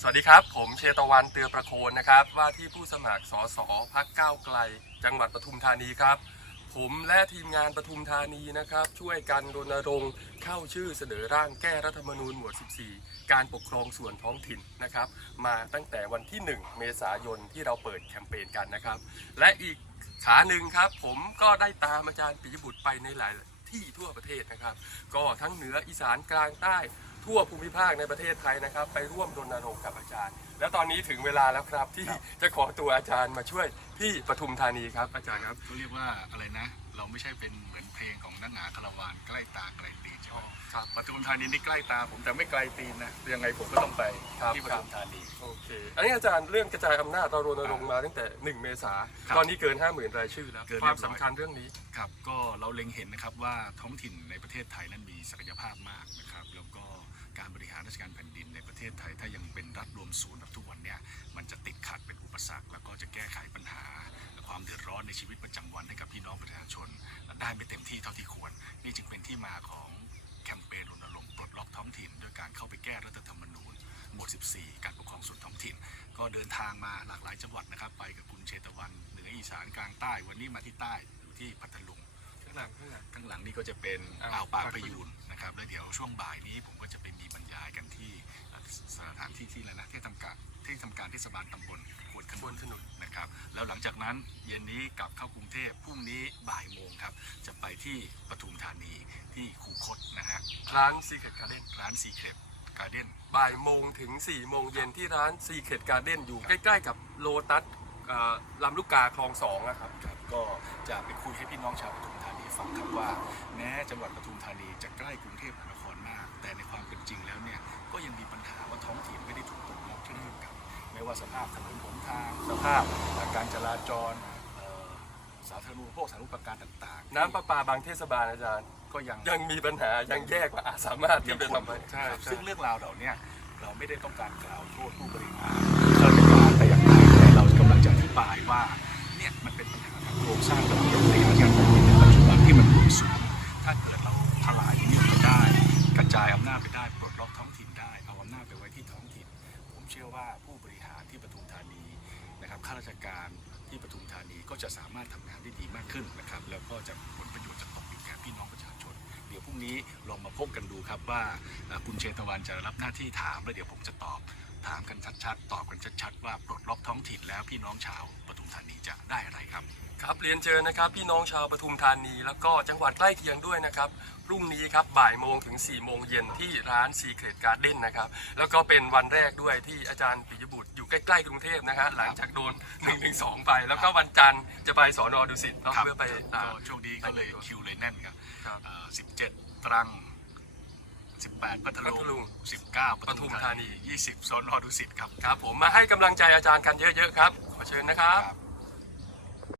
สวัสดีครับ ผมเชตวันเตือประโคนนะครับ ว่าที่ผู้สมัครสสพักก้าวไกล จังหวัดปทุมธานีครับ ผมและทีมงานปทุมธานีนะครับ ช่วยกันรณรงค์เข้าชื่อเสนอร่างแก้รัฐธรรมนูญหมวด 14 การปกครองส่วนท้องถิ่นนะครับ มาตั้งแต่วันที่ 1 เมษายนที่เราเปิดแคมเปญกันนะครับ และอีกขาหนึ่งครับ ผมก็ได้ตามอาจารย์ปิยบุตรไปในหลายที่ทั่วประเทศนะครับ ก็ทั้งเหนืออีสานกลางใต้ ทั่วภูมิภาคในประเทศไทยนะครับ ไปร่วมรณรงค์กับอาจารย์ แล้วตอนนี้ถึงเวลาแล้วครับที่จะขอตัวอาจารย์มาช่วยที่ปทุมธานีครับอาจารย์ครับ เขาเรียกว่าอะไรนะ เราไม่ใช่เป็นเหมือนเพลงของนักหนาคาราวานใกล้ตาไกลตีนใช่ไหมครับปทุมธานีนี่ใกล้ตาผมแต่ไม่ไกลตีนนะยังไงผมก็ต้องไปครับที่ปทุมธานีโอเค อันนี้อาจารย์เรื่องกระจายอำนาจเรารณรงค์มาตั้งแต่ 1 เมษาครับตอนนี้เกิน 50,000 รายชื่อแล้วเกินคเรีวายมบร้อยสำคัญเรื่องนี้ ครับก็เราเล็งเห็นนะครับว่าท้องถิ่นในประเทศไทยนั้นมีศักยภาพมากนะครับแล้วก็การบ เทศไทยถ้ายังเป็นรัฐรวมศูนย์แบบทุกวันเนี้ยมันจะติดขัดเป็นอุปสรรค แล้วก็จะแก้ไขปัญหา ความเดือดร้อนในชีวิตประจำวันให้กับพี่น้องประชาชน ได้ไม่เต็มที่เท่าที่ควร นี่จึงเป็นที่มาของแคมเปญรณรงค์ปลดล็อกท้องถิ่นด้วยการเข้าไปแก้รัฐธรรมนูญหมวด 14 การปกครองส่วนท้องถิ่น ก็เดินทางมาหลากหลายจังหวัดนะครับ ไปกับคุณเชตวันเหนืออีสานกลางใต้ วันนี้มาที่ใต้อยู่ที่พัทลุงข้างหลังข้างหลังข้างหลังนี่ก็จะเป็นอ่าอ่าวปากปากพพยูยูนนนะครับแล้วเดี๋ยวช่วงบ่ายนี้ผมก็จะไปมีบรรยายกันที่ สถานที่ที่อะไรนะที่ทำการที่ทำการเทศบาลตำบลควนขบนุนนถนนนะครับ แล้วหลังจากนั้นเย็นนี้กลับเข้ากรุงเทพพรุ่งนี้บ่ายโมงครับ จะไปที่ปทุมธานีที่คูคตนะฮะร้าน Secret Garden ร้านซีเครตการ์เด้นบ่ายโมงถึง4โมงเย็นที่ร้าน Secret Garden อยู่ใกล้ ๆ กับโลตัสเอ่อลำลูกกาคลองสองนะครับ ครับก็จะไปคุยให้พี่น้องชาวปทุมธานีฟังครับว่าแม้ จังหวัดปทุมธานีจะใกล้กรุงเทพมหานครมาก แต่ในความเป็นจริงแล้วเนี่ยก็ยังมีปัญหาว่าท้องถิ่นไม่ได้ถูกปกป้องเช่นเดียวกันไม่ว่าสภาพถนนหนทาง สภาพการจราจรเอ่อสาธารณูปโภคสาธารณูปการต่างๆ น้ำประปาบางเทศบาลอาจารย์ก็ยังยังมีปัญหายังแยกว่าอาจสามารถที่จะทำไปใช่ครับซึ่งเรื่องราวเหล่าเนี้ยเราไม่ได้ต้องการกล่าวโทษผู้บริหารข้าราชการแต่อย่างใดายอำนาจไปได้ปลดล็อกท้องถิ่นได้เอาอำนาจไปไว้ที่ท้องถิ่น ผมเชื่อว่าผู้บริหารที่ปทุมธานีนะครับข้าราชการที่ปทุมธานีก็จะสามารถทำงานได้ดีมากขึ้นนะครับ แล้วก็จะผลประโยชน์จะตกอยู่แก่พี่น้องประชาชน เดี๋ยวพรุ่งนี้ลองมาพบกันดูครับว่าคุณเชตวันจะรับหน้าที่ถามแล้วเดี๋ยวผมจะตอบถามกันชัดๆ ตอบกันชัดๆ ว่าปลดล็อกท้องถิ่นแล้วพี่น้องชาวปทุมธานีจะได้อะไรครับ ครับเรียนเชิญนะครับพี่น้องชาวปทุมธานี แล้วก็จังหวัดใกล้เคียงด้วยนะครับ พรุ่งนี้ครับบ่ายโมงถึง4ี่โมงเย็นที่ร้าน Secret Garden นะครับ แล้วก็เป็นวันแรกด้วยที่อาจารย์ปิยบุตรอยู่ใกล้ๆกรุงเทพนะฮะหลังจากโดน1นึไป แล้วก็วันจันทร์จะไปสอนอดุสิตเนาะครับเพื่อไปอ่าก็ช่วงนี้ก็เลยคิวเลยแน่นครับครับเอ่อ17 ตรัง 18 พัทพัทลุลุงง 19 ปทุมธานี 20 สอนอดุสิตครับ ครับผมมาให้กำลังใจอาจารย์กันเยอะๆครับ ขอเชิญนะครับ ครับ